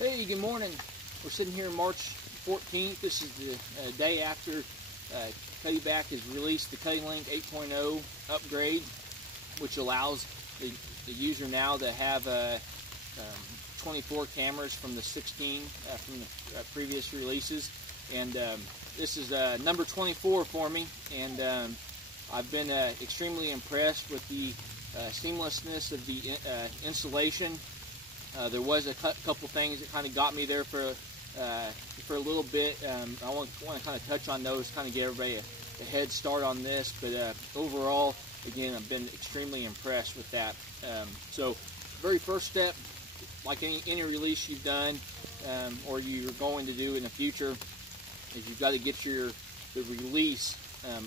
Hey, good morning. We're sitting here March 14th. This is the day after Cuddeback has released the Cuddelink 8.0 upgrade, which allows the user now to have 24 cameras from the 16 from the previous releases. And this is number 24 for me, and I've been extremely impressed with the seamlessness of the installation. There was a couple things that kind of got me there for a little bit. I want to kind of touch on those, kind of give everybody a head start on this. But overall, again, I've been extremely impressed with that. So, very first step, like any release you've done or you're going to do in the future, is you've got to get the release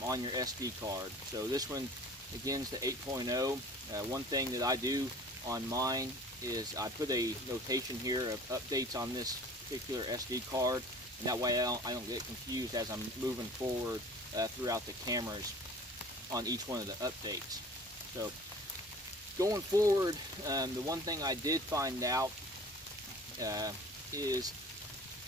on your SD card. So this one, again, is the 8.0. One thing that I do on mine is I put a notation here of updates on this particular SD card, and that way I don't get confused as I'm moving forward throughout the cameras on each one of the updates. So going forward, the one thing I did find out is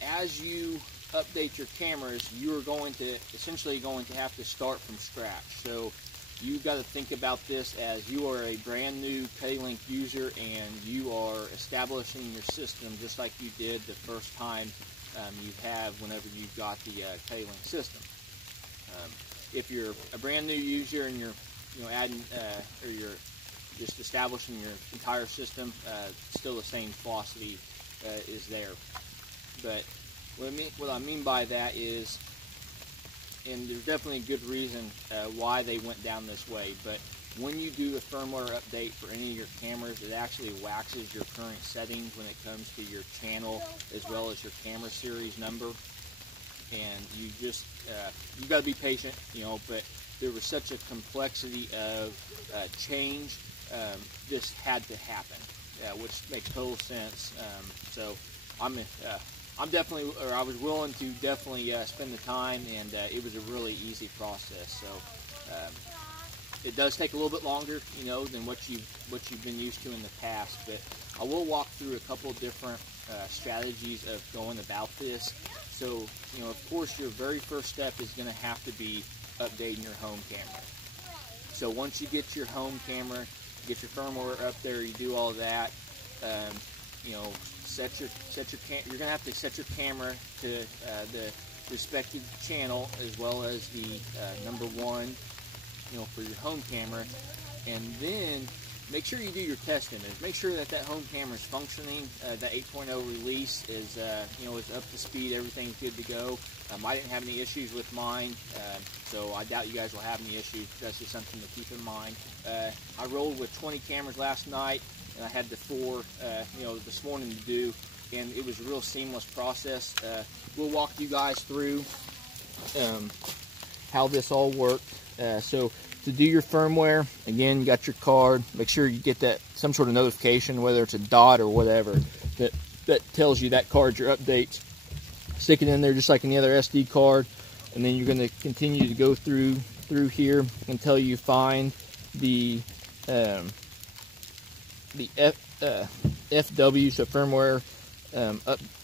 as you update your cameras, you are essentially going to have to start from scratch. So you've got to think about this as you are a brand new Cuddelink user and you are establishing your system just like you did the first time you have whenever you got the Cuddelink system. If you're a brand new user and you're adding or you're just establishing your entire system, still the same philosophy is there. But what I mean by that is, and there's definitely a good reason why they went down this way, but when you do a firmware update for any of your cameras, it actually waxes your current settings when it comes to your channel as well as your camera series number. And you've got to be patient, but there was such a complexity of change, this had to happen, which makes total sense. So I'm definitely, or I was willing to definitely spend the time, and it was a really easy process. So it does take a little bit longer, than what you've been used to in the past. But I will walk through a couple of different strategies of going about this. So of course, your very first step is going to have to be updating your home camera. So once you get your home camera, get your firmware up there, you do all of that. You're gonna have to set your camera to the respective channel as well as the number one, for your home camera, and then make sure you do your test image. Make sure that home camera is functioning. The 8.0 release is is up to speed. Everything's good to go. I didn't have any issues with mine, so I doubt you guys will have any issues. That's just something to keep in mind. I rolled with 20 cameras last night, and I had the 4, this morning to do, and it was a real seamless process. We'll walk you guys through how this all worked. So to do your firmware, again, you got your card. Make sure you get some sort of notification, whether it's a dot or whatever, that tells you that card's your updates. Stick it in there just like any other SD card, and then you're going to continue to go through here until you find the FW, so firmware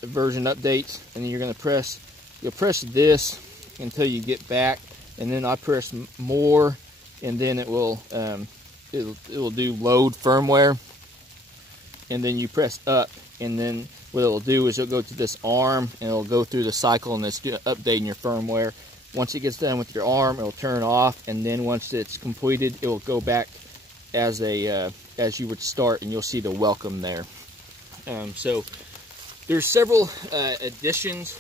version updates, and then you'll press this until you get back, and then I press more, and then it will do load firmware, and then you press up, and then what it'll do is it'll go to this arm, and it'll go through the cycle, and it's updating your firmware. Once it gets done with your arm, it'll turn off, and then once it's completed, it will go back as you would start, and you'll see the welcome there. So there's several additions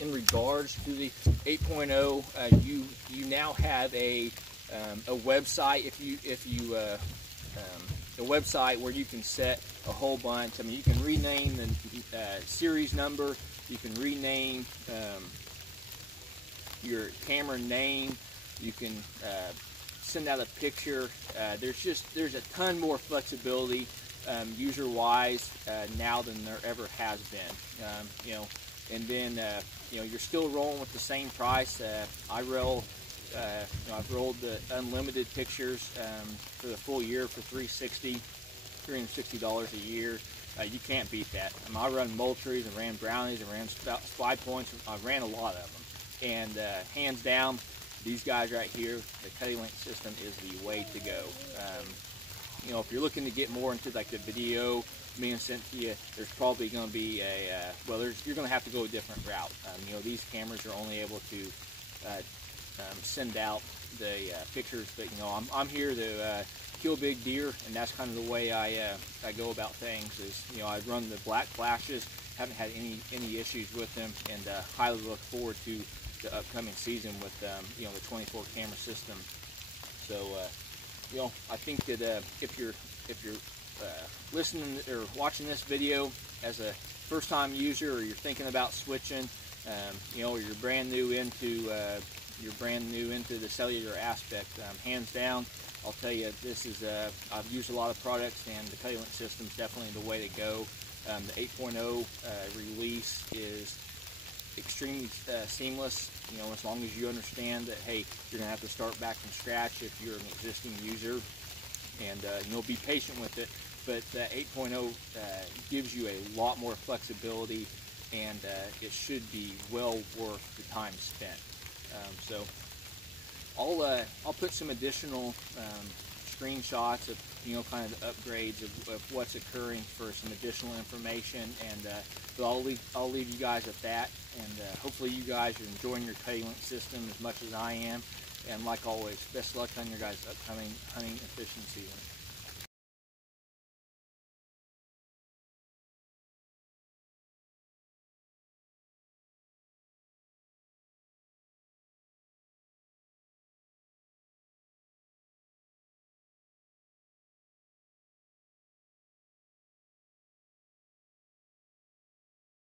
in regards to the 8.0. You now have a website. A website where you can set a whole bunch. I mean, you can rename the series number. You can rename your camera name. You can send out a picture. There's a ton more flexibility user-wise now than there ever has been. And then you're still rolling with the same price. I've rolled the unlimited pictures for the full year for $360. $360 a year. You can't beat that. I run Moultries, I ran Brownies, I ran Spy Points, I ran a lot of them. And hands down, these guys right here, the Cuddelink system is the way to go. You know, if you're looking to get more into like the video being sent to you, there's probably going to be you're going to have to go a different route. You know, these cameras are only able to send out the pictures, but you know, I'm here to kill big deer, and that's kind of the way I go about things. Is, you know, I run the black flashes, haven't had any issues with them, and highly look forward to the upcoming season with you know, the 24 camera system. So you know, I think that if you're listening or watching this video as a first-time user, or you're thinking about switching, you know, or you're brand new into the cellular aspect, hands down, I'll tell you, this is I've used a lot of products, and the Cuddelink system is definitely the way to go. The 8.0 release is extremely seamless. You know, as long as you understand that, hey, you're going to have to start back from scratch if you're an existing user, and you know, be patient with it. But 8.0 gives you a lot more flexibility, and it should be well worth the time spent. So I'll put some additional screenshots of, you know, kind of the upgrades of what's occurring for some additional information, and but I'll leave you guys at that, and hopefully you guys are enjoying your Cuddelink system as much as I am. And like always, best of luck on your guys' upcoming hunting and fishing season.